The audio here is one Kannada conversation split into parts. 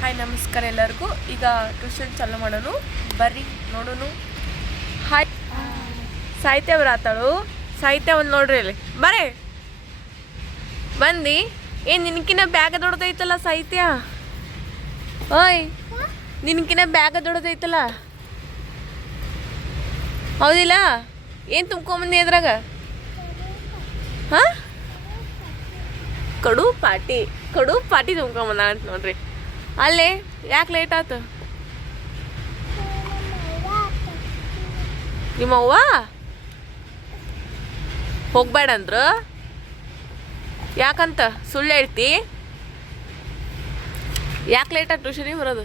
ಹಾಯ್ ನಮಸ್ಕಾರ ಎಲ್ಲರಿಗೂ. ಈಗ ಟ್ಯೂಷನ್ ಚಾಲು ಮಾಡೋನು, ಬರ್ರಿ ನೋಡೋನು. ಹಾಯ್ ಸಾಹಿತ್ಯ ಬರತ್ತಾಳು. ಸಾಹಿತ್ಯ ಒಂದು ನೋಡ್ರಿ ಅಲ್ಲಿ ಬರೇ ಬಂದು. ಏನು ನಿನಕಿನ ಬ್ಯಾಗ ದೊಡ್ಡದೈತಲ್ಲ ಸಾಹಿತ್ಯ? ಓಯ್ ನಿನಕಿನ ಬ್ಯಾಗ ದೊಡ್ಡದೈತಲ್ಲ, ಹೌದಿಲ್ಲ? ಏನು ತುಂಬ್ಕೊಂಬಂದಿ ಅದ್ರಾಗ? ಹಾಂ, ಕಡು ಪಾಟಿ ತುಂಬ್ಕೊಂಬಂದ ಅಂತ ನೋಡ್ರಿ. ಅಲ್ಲೇ ಯಾಕೆ ಲೇಟ್ ಆಯ್ತು? ನಿಮ್ಮವ್ವ ಹೋಗ್ಬೇಡ ಅಂದ್ರು. ಯಾಕಂತ ಸುಳ್ಳು ಹೇಳ್ತಿ? ಯಾಕೆ ಲೇಟ್ ಆಯ್ತು ಟ್ಯೂಷನಿಗೆ ಬರೋದು?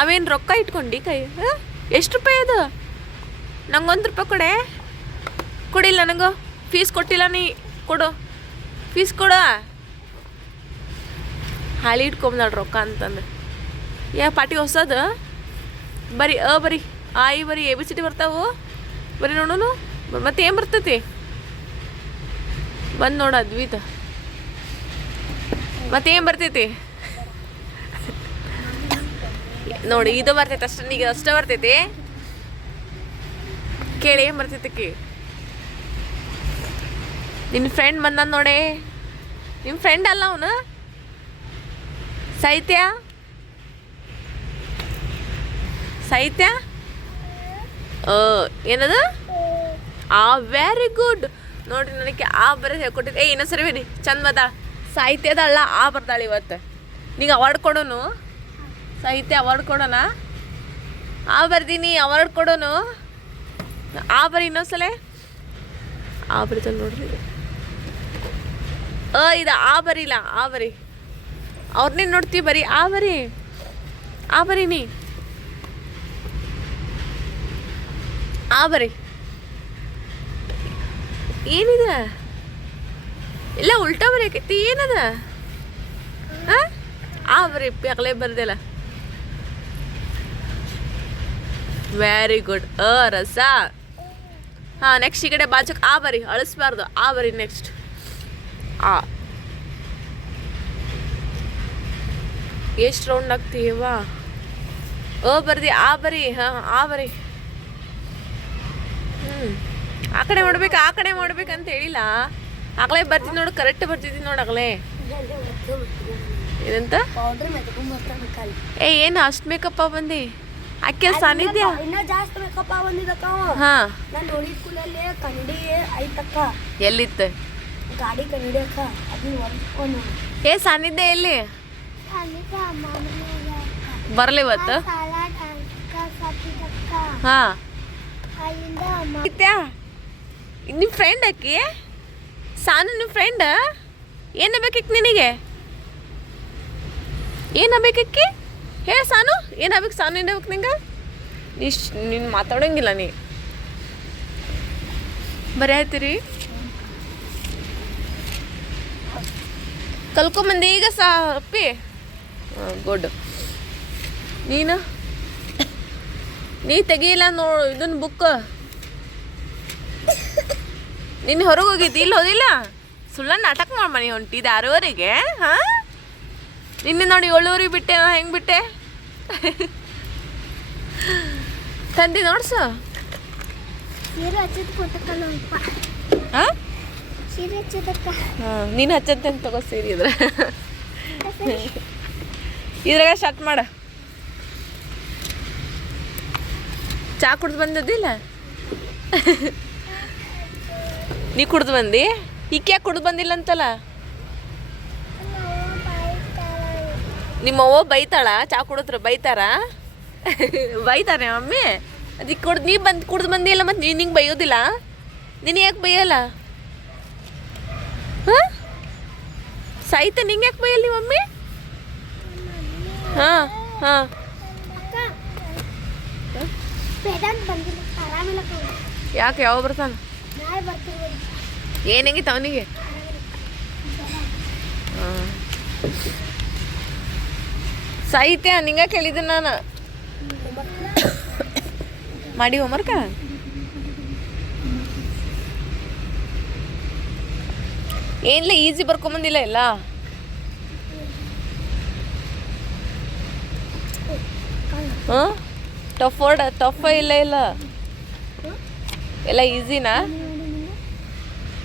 ಅವೇನು ರೊಕ್ಕ ಇಟ್ಕೊಂಡು ಕೈ? ಎಷ್ಟು ರೂಪಾಯಿ ಅದು? ನಂಗೆ ₹1 ಕೊಡಿಲ್ಲ. ನನಗೂ ಫೀಸ್ ಕೊಟ್ಟಿಲ್ಲ. ನೀ ಕೊಡು, ಫೀಸ್ ಕೊಡು. ಹಾಳಿ ಇಟ್ಕೊಂಬಂದಾಳ ರೊಕ್ಕ ಅಂತಂದು. ಪಾಟಿ ಹೊಸದು? ಬರೀ ಬರೀ ಆಯಿ ಬರೀ ABCD ಬರ್ತಾವು. ಬರೀ ನೋಡೋನು. ಮತ್ತೆ ಏನು ಬರ್ತೈತಿ? ಬಂದು ನೋಡು ಅದ್ವಿತ. ಮತ್ತೇನು ಬರ್ತೈತಿ ನೋಡಿ? ಇದು ಬರ್ತೈತೆ ಅಷ್ಟೇ. ಈಗ ಅಷ್ಟೇ ಬರ್ತೈತಿ. ಕೇಳಿ ಏನು ಬರ್ತೈತಿ ಕಿ. ನಿನ್ನ ಫ್ರೆಂಡ್ ಬಂದ ನೋಡೆ. ನಿಮ್ಮ ಫ್ರೆಂಡ್ ಅಲ್ಲ ಅವನು ಸಾಹಿತ್ಯ. ಸಾಹಿತ್ಯ ಏನದು? Very good. ನೋಡ್ರಿ, ನನಗೆ ಬರೋದು ಹೇಳ್ಕೊಟ್ಟಿದ್ದೆ. ಇನ್ನೊಂದು ಸರಿ ಬೇಡಿ ಚಂದ ಬದ. ಸಾಹಿತ್ಯದ ಅಲ್ಲ ಬರ್ತಾಳೆ ಇವತ್ತು. ನಿಂಗೆ ಅವಾರ್ಡ್ ಕೊಡೋನು. ಸಾಹಿತ್ಯ ಅವಾರ್ಡ್ ಕೊಡೋಣ. ಬರ್ದೀನಿ, ಅವಾರ್ಡ್ ಕೊಡೋನು. ಬರೀ ಇನ್ನೊಂದ್ಸಲ ಬರೀತಲ್ಲ ನೋಡ್ರಿ. ಇದು ಬರೀಲ್ಲ. ಬರೀ ಅವ್ರನ್ನೇ ನೋಡ್ತೀವಿ. ಬರೀ ಬರೀ ನೀ ಬರೀ. ಏನಿದೆ? ಇಲ್ಲ ಉಲ್ಟಾ ಬರೀಕೈತಿ. ಏನದ? ಬರೀ ಪೆಗಲೇ ಬರ್ದಿಲ್ಲ. Very good. ರಸ. ನೆಕ್ಸ್ಟ್ ಈ ಕಡೆ ಬಾಜಕ್ ಬರೀ. ಅಳಿಸ್ಬಾರ್ದು. ಬರೀ ನೆಕ್ಸ್ಟ್ ಎಷ್ಟು ರೌಂಡ್ ಆಗ್ತೀವ? ಬರ್ದಿ. ಬರೀ. ಬರೀ. ಆ ಕಡೆ ಮಾಡ್ಬೇಕಂತ ಹೇಳಿಲ್ಲ. ಆಗಲೇ ಬರ್ತಿದ್ ನೋಡು. ಕರೆಕ್ಟ್ ಬರ್ತಿದ್ದಿ ನೋಡು ಆಗಲೇ. ಏನಂತ? ಏನು ಅಷ್ಟು ಮೇಕಪ್ಪ ಬಂದಿ? ಆಕೆ ಸಾನ್ನಿಧ್ಯ ಎಲ್ಲಿತ್ತು? ಗಾಡಿ ಕನ್ನಡಿ ಅಕ್ಕ. ಸಾನ್ನಿಧ್ಯ ಎಲ್ಲಿ ಬರ್ಲಿ ಇವತ್ತು? ನಿಮ್ಮ ಫ್ರೆಂಡ್ ಅಕ್ಕಿ ಸಾನು. ನಿಮ್ಮ ಫ್ರೆಂಡ್ ಏನಾಗಬೇಕಿ ನಿನಗೆ? ಏನಾಗಬೇಕಿ ಹೇಳ ಸಾನು. ಏನಾಗಬೇಕು ಸಾನು? ಏನಾಗಬೇಕು ನಿಂಗೆ? ನೀನು ಮಾತಾಡೋಂಗಿಲ್ಲ. ನೀ ಬರೀ ಆಯ್ತೀರಿ. ಕಲ್ಕೊಂಬಂದಿ ಈಗ ಅಪ್ಪಿ. ಗುಡ್. ನೀ ತೆಗಿಯಿಲ್ಲ ಇದನ್ನ ಬುಕ್. ನಿನ್ನ ಹೊರಗೆ ಹೋಗಿದ್ದಿ, ಇಲ್ಲಿ ಹೋದಿಲ್ಲ? ಸುಳ್ಳ ನಾಟಕ ಮಾಡಿ ಹೊಂಟಿದ್ದೆ 6:30ಗೆ. ನಿನ್ನೆ ನೋಡಿ 7:30 ಬಿಟ್ಟೆ. ಹೆಂಗೆ ಬಿಟ್ಟೆ? ತಂದಿ ನೋಡ್ಸು. ನೀನು ಹಚ್ಚಂತೆ ತಗೋ ಸೀರೆ. ಇದ್ರಾಗ ಸ್ಟಾರ್ಟ್ ಮಾಡ. ಚಾ ಕುಡ್ದು ಬಂದದ್ದಿಲ್ಲ? ನೀ ಕುಡ್ದು ಬಂದಿ? ಈಕೆ ಯಾಕೆ ಕುಡ್ದು ಬಂದಿಲ್ಲ ಅಂತಲ್ಲ? ನಿಮ್ಮವ್ವ ಬೈತಾಳ? ಚಾ ಕುಡಿದ್ರೆ ಬೈತಾರ? ಬೈತಾರೆ ಮಮ್ಮಿ. ಅದಕ್ಕೆ ಕುಡ್ದು ಬಂದಿಲ್ಲ. ಮತ್ತು ನೀನು ಹಿಂಗೆ ಬೈಯೋದಿಲ್ಲ? ನೀನು ಯಾಕೆ ಬೈಯಲ್ಲ? ಸಾಹಿತ್ಯ ನಿಂಗೆ ಯಾಕೆ ಬೈಯಲ್ಲ ಮಮ್ಮಿ? ಯಾಕೆ? ಯಾವ ಬರ್ತಾನ? ಏನಂಗಿತ್ತು ಅವನಿಗೆ? ಸಾಹಿತ್ಯ ನಿಂಗೆ ಕೇಳಿದ್ದೆ ನಾನು. ಮಾಡಿ ಹೋಮ್ವರ್ಕ? ಏನಿಲ್ಲ, ಈಸಿ ಬರ್ಕೊಂಬಂದಿಲ್ಲ ಎಲ್ಲ. ಹಾಂ ಟಫ್ ಇಲ್ಲ ಇಲ್ಲ ಎಲ್ಲ ಈಸಿನಾ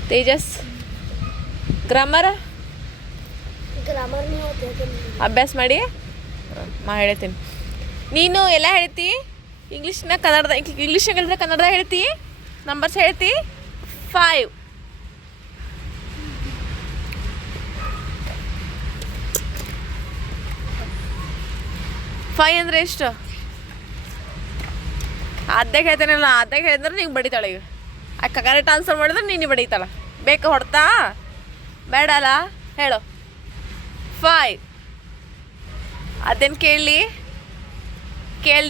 ತೇಜಸ್ ಗ್ರಾಮರ್ ಗ್ರಾಮರ್ ನೀವು ಓದ್ಬೇಕು. ಅಭ್ಯಾಸ ಮಾಡಿ ಹೇಳ್ತೀನಿ. ನೀನು ಎಲ್ಲ ಹೇಳ್ತಿ ಇಂಗ್ಲೀಷ್ನ ಕನ್ನಡದ ಇಂಗ್ಲೀಷ್ ಹೇಳಿದ್ರೆ ಕನ್ನಡದ ಹೇಳ್ತಿ ನಂಬರ್ಸ್ ಹೇಳ್ತಿ 5 5 ಅಂದರೆ ಎಷ್ಟು ಅರ್ಧಾಗ ಹೇಳ್ತೇನಲ್ಲ ಅರ್ಧಾಗ ಹೇಳಿದ್ರೆ ನಿಂಗೆ ಬಡಿತಾಳೆ ಈಗ ಕರೆಕ್ಟ್ ಆನ್ಸರ್ ಮಾಡಿದ್ರೆ ನೀನು ಬಡಿತಾಳ ಬೇಕಾ ಹೊಡ್ತಾ ಬೇಡ ಅಲ್ಲ ಹೇಳು 5 ಅದೇನು ಕೇಳಿ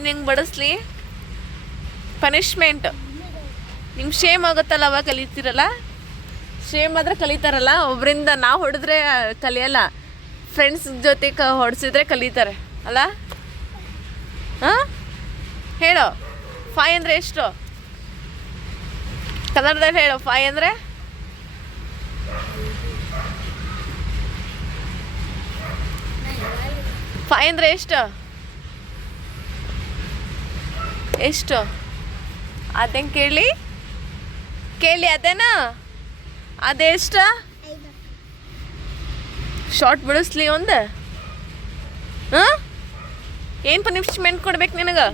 ನಿಂಗೆ ಬಡಿಸ್ಲಿ ಪನಿಷ್ಮೆಂಟ್ ನಿಮ್ಗೆ ಶೇಮ್ ಆಗುತ್ತಲ್ಲ ಅವಾಗ ಕಲಿತೀರಲ್ಲ ಶೇಮ್ ಆದ್ರೆ ಕಲಿತಾರಲ್ಲ ಒಬ್ಬರಿಂದ ನಾವು ಹೊಡೆದ್ರೆ ಕಲಿಯಲ್ಲ ಫ್ರೆಂಡ್ಸ್ ಜೊತೆ ಹೊಡೆಸಿದ್ರೆ ಕಲಿತಾರೆ ಅಲ್ಲ ಹಾಂ ಹೇಳು 5 ಅಂದರೆ ಎಷ್ಟು ಕನ್ನಡದಲ್ಲಿ ಹೇಳು 5 ಅಂದರೆ ಎಷ್ಟು ಎಷ್ಟು ಅದೇನು ಕೇಳಿ ಅದೇನಾ ಅದೆಷ್ಟು ಶಾರ್ಟ್ ಬಿಡಿಸ್ಲಿ ಒಂದು ಹಾಂ ಏನು ಪನಿಷ್ಮೆಂಟ್ ಕೊಡ್ಬೇಕು ನಿನಗೆ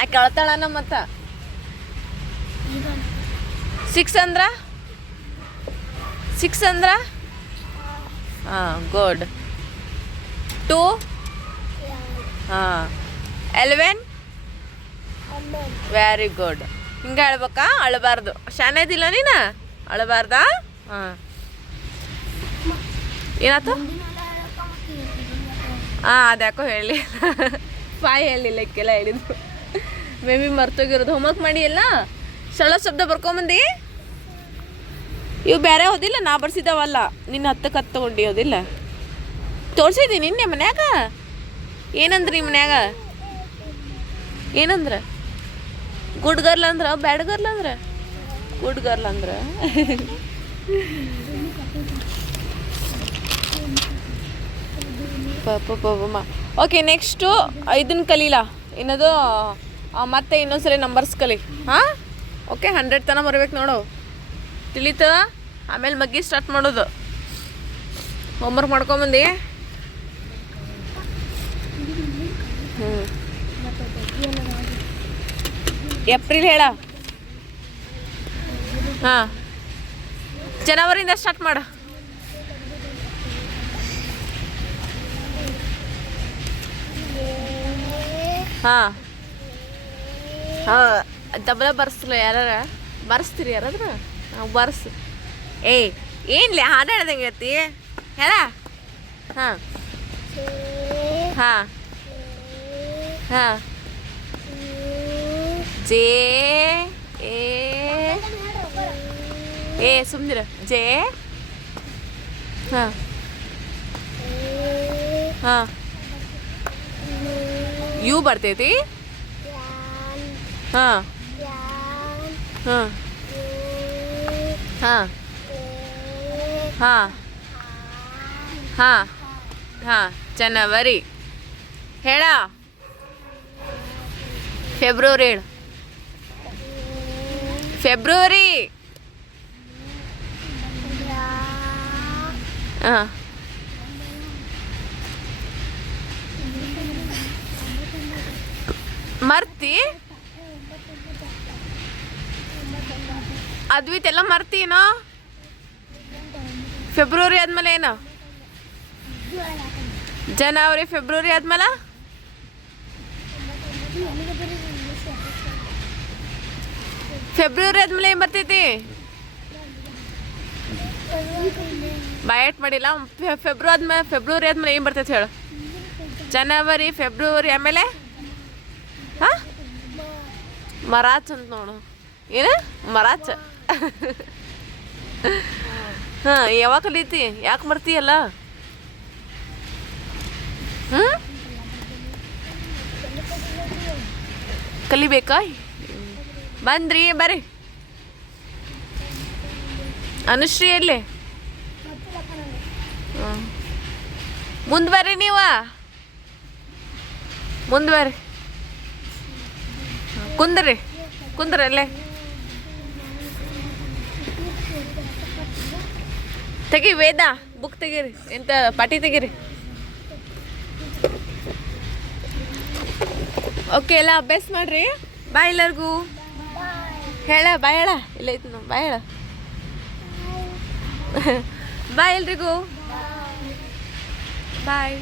ಆಕೆ ಅಳ್ತಾಳನ ಮತ್ತು 6 ಅಂದ್ರೆ ಹಾಂ ಗುಡ್ 2 ಹಾಂ 11 ವೆರಿ ಗುಡ್ ಹಿಂಗೆ ಹೇಳ್ಬೇಕಾ ಅಳಬಾರ್ದು ಶಾನೇದಿಲ್ಲ ನೀನು ಅಳಬಾರ್ದಾ ಹಾಂ ಏನಾಯ್ತು ಹಾಂ ಅದ್ಯಾಕೋ ಹೇಳಿ 5 ಹೇಳಿಲ್ಲ ಇಕ್ಕೆಲ್ಲ ಹೇಳಿದ್ದು ಮೇ ಬಿ ಮರ್ತೋಗಿರೋದು ಹೋಮ್ವರ್ಕ್ ಮಾಡಿ ಎಲ್ಲ ಸರಳ ಶಬ್ದ ಬರ್ಕೊಂಬಂದು ಇವು ಬೇರೆ ಹೋದಿಲ್ಲ ನಾ ಬರ್ಸಿದ್ದಾವಲ್ಲ ನಿನ್ನ 10ಕ್ಕೆ 10 ತಗೊಂಡು ಹೋದಿಲ್ಲ ತೋರಿಸಿದ್ದೀನಿ ನಿನ್ನೆ ಮನ್ಯಾಗ ಏನಂದ್ರಿ ಮನ್ಯಾಗ ಏನಂದ್ರೆ ಗುಡ್ ಗರ್ಲ್ ಅಂದ್ರೆ ಬ್ಯಾಡ್ ಗರ್ಲ್ ಅಂದ್ರೆ ಗುಡ್ ಗರ್ಲ್ ಅಂದ್ರೆ ಓಕೆ ನೆಕ್ಸ್ಟು ಇದನ್ನು ಕಲೀಲ ಏನದು ಮತ್ತೆ ಇನ್ನೊಂದ್ಸರಿ ನಂಬರ್ಸ್ ಕಲಿ ಹಾಂ ಓಕೆ 100 ತನಕ ಬರ್ಬೇಕು ನೋಡು ತಿಳಿತ ಆಮೇಲೆ ಮಗ್ಗಿ ಸ್ಟಾರ್ಟ್ ಮಾಡೋದು ಹೋಮ್ವರ್ಕ್ ಮಾಡ್ಕೊಂಬಂದು ಏಪ್ರಿಲ್ ಹೇಳ ಹಾಂ ಜನವರಿಯಿಂದ ಸ್ಟಾರ್ಟ್ ಮಾಡು ಹಾಂ ಹಾಂ ದಬ್ಬಲ ಬರ್ಸಲ್ಲ ಯಾರ ಬರ್ಸ್ತೀರಿ ಯಾರಾದ್ರ ನಾವು ಬರ್ಸು ಏನ್ಲಿ ಹಾಡು ಹೇಳ್ದಂಗೆ ಐತಿ ಹೇಳ ಹಾಂ ಹಾಂ ಹಾಂ ಜೇ ಏ ಸುಮ್ನಿರ ಜೇ ಹಾಂ ಹಾಂ ಯು ಬರ್ತೈತಿ ಹಾಂ ಹಾಂ ಹಾಂ ಹಾಂ ಹಾಂ ಹಾಂ ಜನವರಿ ಹೇಳ ಫೆಬ್ರವರಿ ಹೇಳು ಫೆಬ್ರವರಿ ಹಾಂ ಮರ್ತಿ ಅದ್ವಿತ್ ಎಲ್ಲ ಮರ್ತೀನೋ ಫೆಬ್ರವರಿ ಆದ್ಮೇಲೆ ಏನು ಜನವರಿ ಫೆಬ್ರವರಿ ಆದ್ಮೇಲೆ ಫೆಬ್ರವರಿ ಆದ್ಮೇಲೆ ಏನು ಬರ್ತೈತಿ ಬಯಟ್ ಮಾಡಿಲ್ಲ ಫೆಬ್ರವರಿ ಆದ್ಮೇಲೆ ಏನು ಬರ್ತೈತಿ ಹೇಳು ಜನವರಿ ಫೆಬ್ರವರಿ ಆಮೇಲೆ ಹಾಂ ಮರಾಚ್ ಅಂತ ನೋಡು ಏನು ಮರಾಚ್ ಹಾಂ ಯಾವಾಗ ಕಲೀತಿ ಯಾಕೆ ಮರ್ತೀಯಲ್ಲ ಹ್ಞೂ ಕಲಿಬೇಕಾ ಬಂದ್ರಿ ಬರ್ರಿ ಅನುಶ್ರೀ ಎಲ್ಲಿ ಮುಂದೆ ಬರ್ರಿ ನೀವು ಮುಂದುವರಿ. ಕುಂದ್ರಿ ಕುಂದ್ರಲ್ಲೇ. ತೆಗಿ ವೇದ ಬುಕ್ ತೆಗೀರಿ, ಎಂತ ಪಾಟಿ ತೆಗೀರಿ. ಓಕೆ, ಎಲ್ಲ ಅಭ್ಯಾಸ ಮಾಡ್ರಿ. ಬಾಯ್ ಎಲ್ಲರಿಗೂ. ಹೇಳ ಬಾಯ್, ಹೇಳ ಇಲ್ಲ ಐತಿ ನಾವು, ಬಾಯ್ ಹೇಳ. ಬಾಯ್ ಎಲ್ರಿಗೂ. ಬಾಯ್.